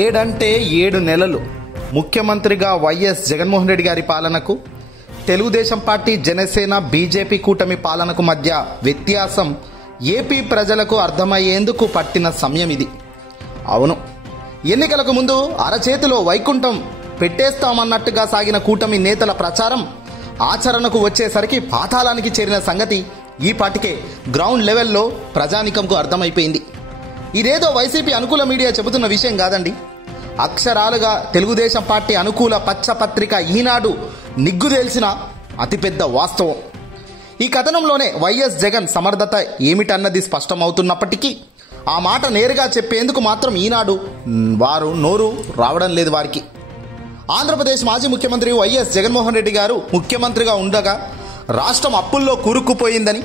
ఏడంటే 7 నెలలు ముఖ్యమంత్రిగా వైఎస్ జగన్మోహన్ రెడ్డి గారి పాలనకు తెలుగుదేశం పార్టీ, జనసేన, బీజేపీ కూటమి పాలనకు మధ్య వ్యత్యాసం ఏపీ ప్రజలకు అర్థమయ్యేందుకు పట్టిన సమయం ఇది. అవును, ఎన్నికలకు ముందు అరచేతిలో వైకుంఠం పెట్టేస్తామన్నట్టుగా సాగిన కూటమి నేతల ప్రచారం ఆచరణకు వచ్చేసరికి పాతాళానికి చేరిన సంగతి ఈ పాటికే గ్రౌండ్ లెవెల్లో ప్రజానికంకు అర్థమైపోయింది. ఇదేదో వైసీపీ అనుకూల మీడియా చెబుతున్న విషయం కాదండి. అక్షరాలుగా తెలుగుదేశం పార్టీ అనుకూల పచ్చపత్రిక ఈనాడు నిగ్గుదేల్చిన అతిపెద్ద వాస్తవం. ఈ కథనంలోనే వైఎస్ జగన్ సమర్థత ఏమిటన్నది స్పష్టమవుతున్నప్పటికీ ఆ మాట నేరుగా చెప్పేందుకు మాత్రం ఈనాడు వారు నోరు రావడం లేదు వారికి. ఆంధ్రప్రదేశ్ మాజీ ముఖ్యమంత్రి వైఎస్ జగన్మోహన్ రెడ్డి గారు ముఖ్యమంత్రిగా ఉండగా రాష్ట్రం అప్పుల్లో కూరుకుపోయిందని,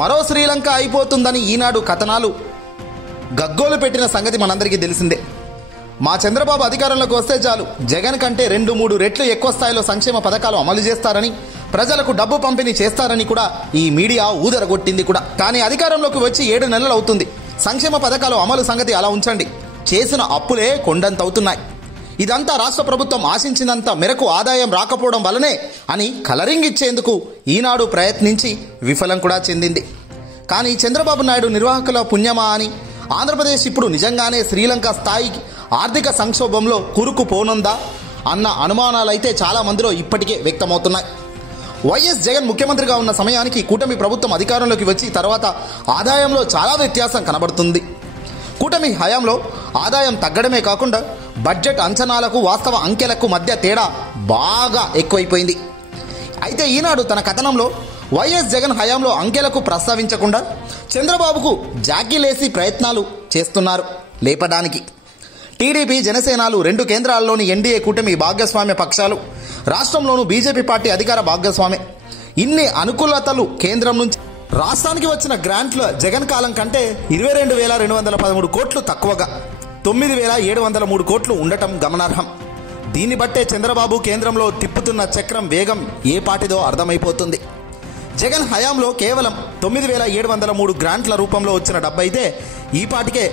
మరో శ్రీలంక అయిపోతుందని ఈనాడు కథనాలు గగ్గోలు పెట్టిన సంగతి మనందరికీ తెలిసిందే. మా చంద్రబాబు అధికారంలోకి వస్తే చాలు, జగన్ కంటే 2-3 రెట్లు ఎక్కువ స్థాయిలో సంక్షేమ పథకాలు అమలు చేస్తారని, ప్రజలకు డబ్బు పంపిణీ చేస్తారని కూడా ఈ మీడియా ఊదరగొట్టింది కూడా. కానీ అధికారంలోకి వచ్చి 7 నెలలు అవుతుంది. సంక్షేమ పథకాలు అమలు సంగతి అలా ఉంచండి, చేసిన అప్పులే కొండంత అవుతున్నాయి. ఇదంతా రాష్ట్ర ప్రభుత్వం ఆశించినంత మేరకు ఆదాయం రాకపోవడం వల్లనే అని కలరింగ్ ఇచ్చేందుకు ఈనాడు ప్రయత్నించి విఫలం కూడా చెందింది. కానీ చంద్రబాబు నాయుడు నిర్వాహకుల పుణ్యమా అని ఆంధ్రప్రదేశ్ ఇప్పుడు నిజంగానే శ్రీలంక స్థాయికి ఆర్థిక సంక్షోభంలో కూరుకుపోనుందా అన్న అనుమానాలైతే చాలా మందిలో ఇప్పటికే వ్యక్తమవుతున్నాయి. వైఎస్ జగన్ ముఖ్యమంత్రిగా ఉన్న సమయానికి కూటమి ప్రభుత్వం అధికారంలోకి వచ్చి తర్వాత ఆదాయంలో చాలా వ్యత్యాసం కనబడుతుంది. కూటమి హయాంలో ఆదాయం తగ్గడమే కాకుండా బడ్జెట్ అంచనాలకు వాస్తవ అంకెలకు మధ్య తేడా బాగా ఎక్కువైపోయింది. అయితే ఈనాడు తన కథనంలో వైఎస్ జగన్ హయాంలో అంకెలకు ప్రస్తావించకుండా చంద్రబాబుకు జాకీలేసి ప్రయత్నాలు చేస్తున్నారు లేపడానికి. టీడీపీ, జనసేనలు 2 కేంద్రాల్లోని ఎన్డీఏ కూటమి భాగస్వామ్య పక్షాలు, రాష్ట్రంలోనూ బీజేపీ పార్టీ అధికార భాగస్వామ్య. ఇన్ని అనుకూలతలు కేంద్రం నుంచి రాష్ట్రానికి వచ్చిన గ్రాంట్ల జగన్ కాలం కంటే 22,213 కోట్లు తక్కువగా 9,703 కోట్లు ఉండటం గమనార్హం. దీన్ని బట్టే చంద్రబాబు కేంద్రంలో తిప్పుతున్న చక్రం వేగం ఏ పాటిదో అర్థమైపోతుంది. జగన్ హయాంలో కేవలం 9,703 గ్రాంట్ల రూపంలో వచ్చిన డబ్బు అయితే ఈ పాటికే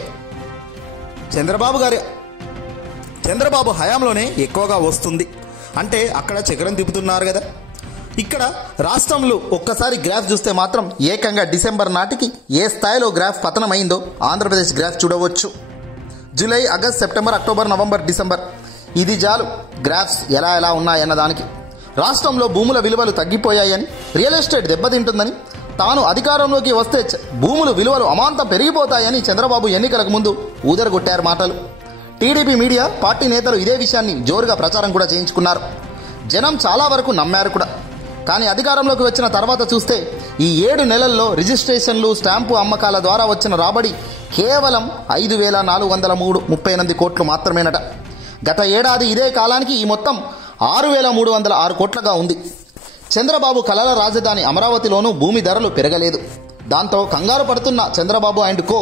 చంద్రబాబు హయాంలోనే ఎక్కువగా వస్తుంది. అంటే అక్కడ చక్రం తిప్పుతున్నారు కదా. ఇక్కడ రాష్ట్రంలో ఒక్కసారి గ్రాఫ్ చూస్తే మాత్రం ఏకంగా డిసెంబర్ నాటికి ఏ స్థాయిలో గ్రాఫ్ పతనమైందో ఆంధ్రప్రదేశ్ గ్రాఫ్ చూడవచ్చు. July, August, September, October, November, December ఇది చాలు గ్రాఫ్స్ ఎలా ఉన్నాయన్న దానికి. రాష్ట్రంలో భూముల విలువలు తగ్గిపోయాయని, రియల్ ఎస్టేట్ దెబ్బతింటుందని, తాను అధికారంలోకి వస్తే భూముల విలువలు అమాంతం పెరిగిపోతాయని చంద్రబాబు ఎన్నికలకు ముందు ఊదరగొట్టారు మాటలు. టీడీపీ మీడియా, పార్టీ నేతలు ఇదే విషయాన్ని జోరుగా ప్రచారం కూడా చేయించుకున్నారు. జనం చాలా వరకు నమ్మారు కూడా. కానీ అధికారంలోకి వచ్చిన తర్వాత చూస్తే ఈ 7 నెలల్లో రిజిస్ట్రేషన్లు, స్టాంపు అమ్మకాల ద్వారా వచ్చిన రాబడి కేవలం 5,438 కోట్లు మాత్రమేనట. గత ఏడాది ఇదే కాలానికి ఈ మొత్తం 6,306 కోట్లుగా ఉంది. చంద్రబాబు కలల రాజధాని అమరావతిలోనూ భూమి ధరలు పెరగలేదు. దాంతో కంగారు పడుతున్న Chandrababu and co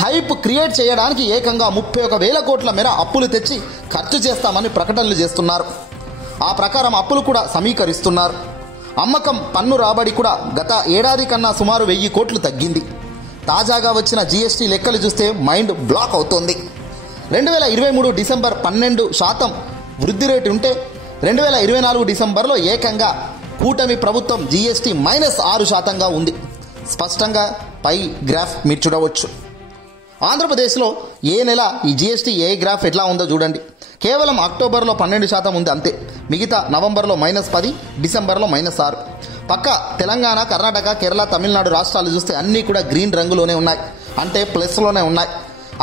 hype create చేయడానికి ఏకంగా 31,000 కోట్ల మేర అప్పులు తెచ్చి ఖర్చు చేస్తామని ప్రకటనలు చేస్తున్నారు. ఆ ప్రకారం అప్పులు కూడా సమీకరిస్తున్నారు. అమ్మకం పన్ను రాబడి కూడా గత ఏడాది కన్నా సుమారు 1,000 కోట్లు తగ్గింది. తాజాగా వచ్చిన జీఎస్టీ లెక్కలు చూస్తే మైండ్ బ్లాక్ అవుతోంది. 2023 డిసెంబర్ 12% వృద్ధి రేటు ఉంటే 2024 డిసెంబర్లో ఏకంగా కూటమి ప్రభుత్వం జీఎస్టీ -6%గా ఉంది. స్పష్టంగా పై గ్రాఫ్ మీరు చూడవచ్చు. ఆంధ్రప్రదేశ్లో ఏ నెల ఈ జీఎస్టీ ఏ గ్రాఫ్ ఎట్లా ఉందో చూడండి. కేవలం అక్టోబర్లో 12% ఉంది అంతే. మిగతా నవంబర్లో -10, డిసెంబర్లో -6. పక్క తెలంగాణ, కర్ణాటక, కేరళ, తమిళనాడు రాష్ట్రాలు చూస్తే అన్నీ కూడా గ్రీన్ రంగులోనే ఉన్నాయి, అంటే ప్లస్లోనే ఉన్నాయి.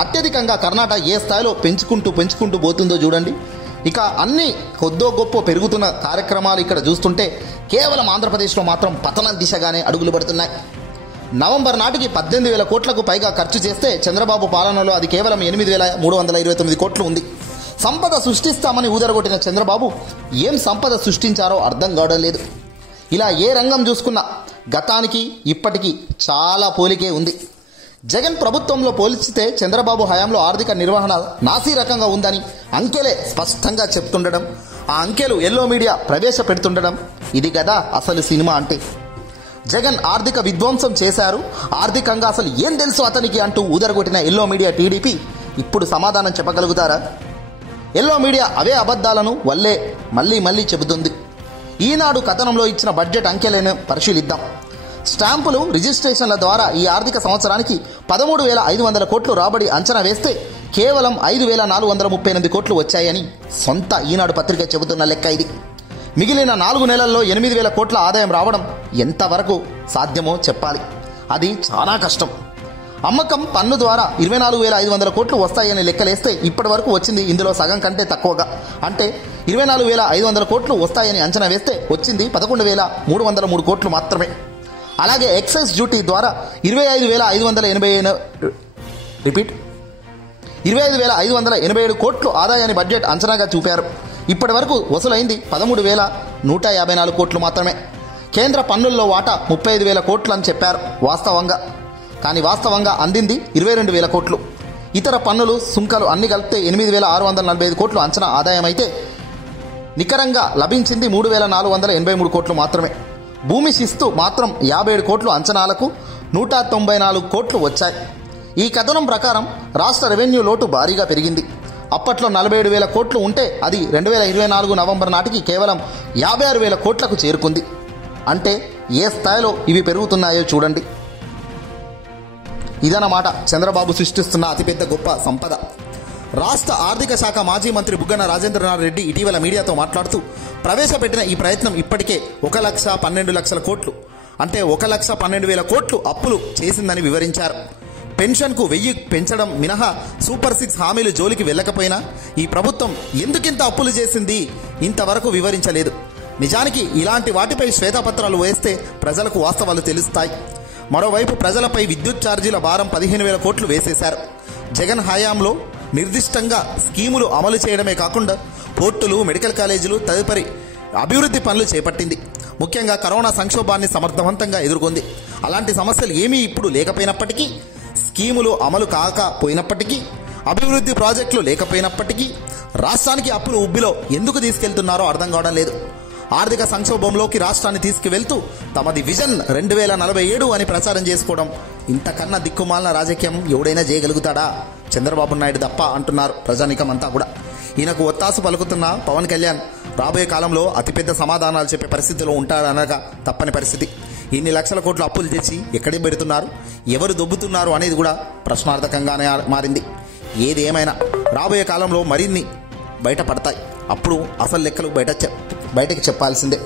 అత్యధికంగా కర్ణాటక ఏ స్థాయిలో పెంచుకుంటూ పోతుందో చూడండి. ఇక అన్ని కొద్దో గొప్ప పెరుగుతున్న కార్యక్రమాలు ఇక్కడ చూస్తుంటే కేవలం ఆంధ్రప్రదేశ్లో మాత్రం పతనం దిశగానే అడుగులు పడుతున్నాయి. నవంబర్ నాటికి 18,000 కోట్లకు పైగా ఖర్చు చేస్తే చంద్రబాబు పాలనలో అది కేవలం 8,329 కోట్లు ఉంది. సంపద సృష్టిస్తామని ఊదరగొట్టిన చంద్రబాబు ఏం సంపద సృష్టించారో అర్థం కావడం లేదు. ఇలా ఏ రంగం చూసుకున్నా గతానికి ఇప్పటికీ చాలా పోలికే ఉంది. జగన్ ప్రభుత్వంలో పోల్చితే చంద్రబాబు హయాంలో ఆర్థిక నిర్వహణ నాసీ రకంగా ఉందని అంకెలే స్పష్టంగా చెప్తుండడం, ఆ అంకెలు ఎల్లో మీడియా ప్రవేశపెడుతుండడం, ఇది కదా అసలు సినిమా అంటే. జగన్ ఆర్థిక విధ్వంసం చేశారు, ఆర్థికంగా అసలు ఏం తెలుసు అతనికి అంటూ ఊదరగొట్టిన ఎల్లో మీడియా టీడీపీ ఇప్పుడు సమాధానం చెప్పగలుగుతారా? ఎల్లో మీడియా అవే అబద్ధాలను మళ్ళీ మళ్ళీ చెబుతుంది. ఈనాడు కథనంలో ఇచ్చిన బడ్జెట్ అంకెలను పరిశీలిద్దాం. స్టాంపులు రిజిస్ట్రేషన్ల ద్వారా ఈ ఆర్థిక సంవత్సరానికి 13,500 కోట్లు రాబడి అంచనా వేస్తే కేవలం 5,438 కోట్లు వచ్చాయని సొంత ఈనాడు పత్రిక చెబుతున్న లెక్క ఇది. మిగిలిన 4 నెలల్లో 8,000 కోట్ల ఆదాయం రావడం ఎంతవరకు సాధ్యమో చెప్పాలి. అది చాలా కష్టం. అమ్మకం పన్ను ద్వారా 24,500 కోట్లు వస్తాయని లెక్కలేస్తే ఇప్పటి వరకు వచ్చింది ఇందులో సగం కంటే తక్కువగా. అంటే 24,500 కోట్లు వస్తాయని అంచనా వేస్తే వచ్చింది 11,303 కోట్లు మాత్రమే. అలాగే ఎక్సైజ్ డ్యూటీ ద్వారా 25,587 కోట్లు ఆదాయాన్ని బడ్జెట్ అంచనాగా చూపారు. ఇప్పటి వరకు వసూలైంది 13,154 కోట్లు మాత్రమే. కేంద్ర పన్నుల్లో వాటా 35,000 కోట్లు అని చెప్పారు వాస్తవంగా అందింది 22,000 కోట్లు. ఇతర పన్నులు సుంకాలు అన్ని కలిపితే 8,645 కోట్లు అంచనా ఆదాయం అయితే నికరంగా లభించింది 3,483 కోట్లు మాత్రమే. భూమి శిస్తు మాత్రం 57 కోట్లు అంచనాలకు 194 కోట్లు వచ్చాయి. ఈ కథనం ప్రకారం రాష్ట్ర రెవెన్యూ లోటు భారీగా పెరిగింది. అప్పట్లో 47,000 కోట్లు ఉంటే అది 2024 నవంబర్ నాటికి కేవలం 56,000 కోట్లకు చేరుకుంది. అంటే ఏ స్థాయిలో ఇవి పెరుగుతున్నాయో చూడండి. ఇదన్నమాట చంద్రబాబు సృష్టిస్తున్న అతిపెద్ద గొప్ప సంపద. రాష్ట్ర ఆర్థిక శాఖ మాజీ మంత్రి బుగ్గన రాజేంద్రనాథ్ రెడ్డి ఇటీవల మీడియాతో మాట్లాడుతూ ప్రవేశపెట్టిన ఈ ప్రయత్నం ఇప్పటికే 1,12,00,000 కోట్లు అంటే 1,12,000 కోట్లు అప్పులు చేసిందని వివరించారు. పెన్షన్కు 1000 పెంచడం మినహా సూపర్ 6 హామీలు జోలికి వెళ్ళకపోయినా ఈ ప్రభుత్వం ఎందుకింత అప్పులు చేసింది ఇంతవరకు వివరించలేదు. నిజానికి ఇలాంటి వాటిపై శ్వేతపత్రాలు వేస్తే ప్రజలకు వాస్తవాలు తెలుస్తాయి. మరోవైపు ప్రజలపై విద్యుత్ ఛార్జీల భారం 15,000 కోట్లు వేసేశారు. జగన్ హయాంలో నిర్దిష్టంగా స్కీములు అమలు చేయడమే కాకుండా పోర్టులు, మెడికల్ కాలేజీలు తదుపరి అభివృద్ధి పనులు చేపట్టింది. ముఖ్యంగా కరోనా సంక్షోభాన్ని సమర్థవంతంగా ఎదుర్కొంది. అలాంటి సమస్యలు ఏమీ ఇప్పుడు లేకపోయినప్పటికీ, స్కీములు అమలు కాకపోయినప్పటికీ, అభివృద్ధి ప్రాజెక్టులు లేకపోయినప్పటికీ రాష్ట్రానికి అప్పులు ఉబ్బిలో ఎందుకు తీసుకెళ్తున్నారో అర్థం కావడం లేదు. ఆర్థిక సంక్షోభంలోకి రాష్ట్రాన్ని తీసుకువెళ్తూ తమది విజన్ 2047 అని ప్రచారం చేసుకోవడం ఇంతకన్నా దిక్కుమాలిన రాజకీయం ఎవడైనా చేయగలుగుతాడా? చంద్రబాబు నాయుడు తప్ప అంటున్నారు ప్రజానీకం అంతా కూడా. ఈయనకు ఒత్తాసు పలుకుతున్న పవన్ కళ్యాణ్ రాబోయే కాలంలో అతిపెద్ద సమాధానాలు చెప్పే పరిస్థితిలో ఉంటాడనగా తప్పని పరిస్థితి. ఇన్ని లక్షల కోట్ల అప్పులు తెచ్చి ఎక్కడికి పెడుతున్నారు, ఎవరు దొబ్బుతున్నారు అనేది కూడా ప్రశ్నార్థకంగానే మారింది. ఏది ఏమైనా రాబోయే కాలంలో మరిన్ని బయటపడతాయి. అప్పుడు అసలు లెక్కలు బయటకు చెప్పాల్సిందే.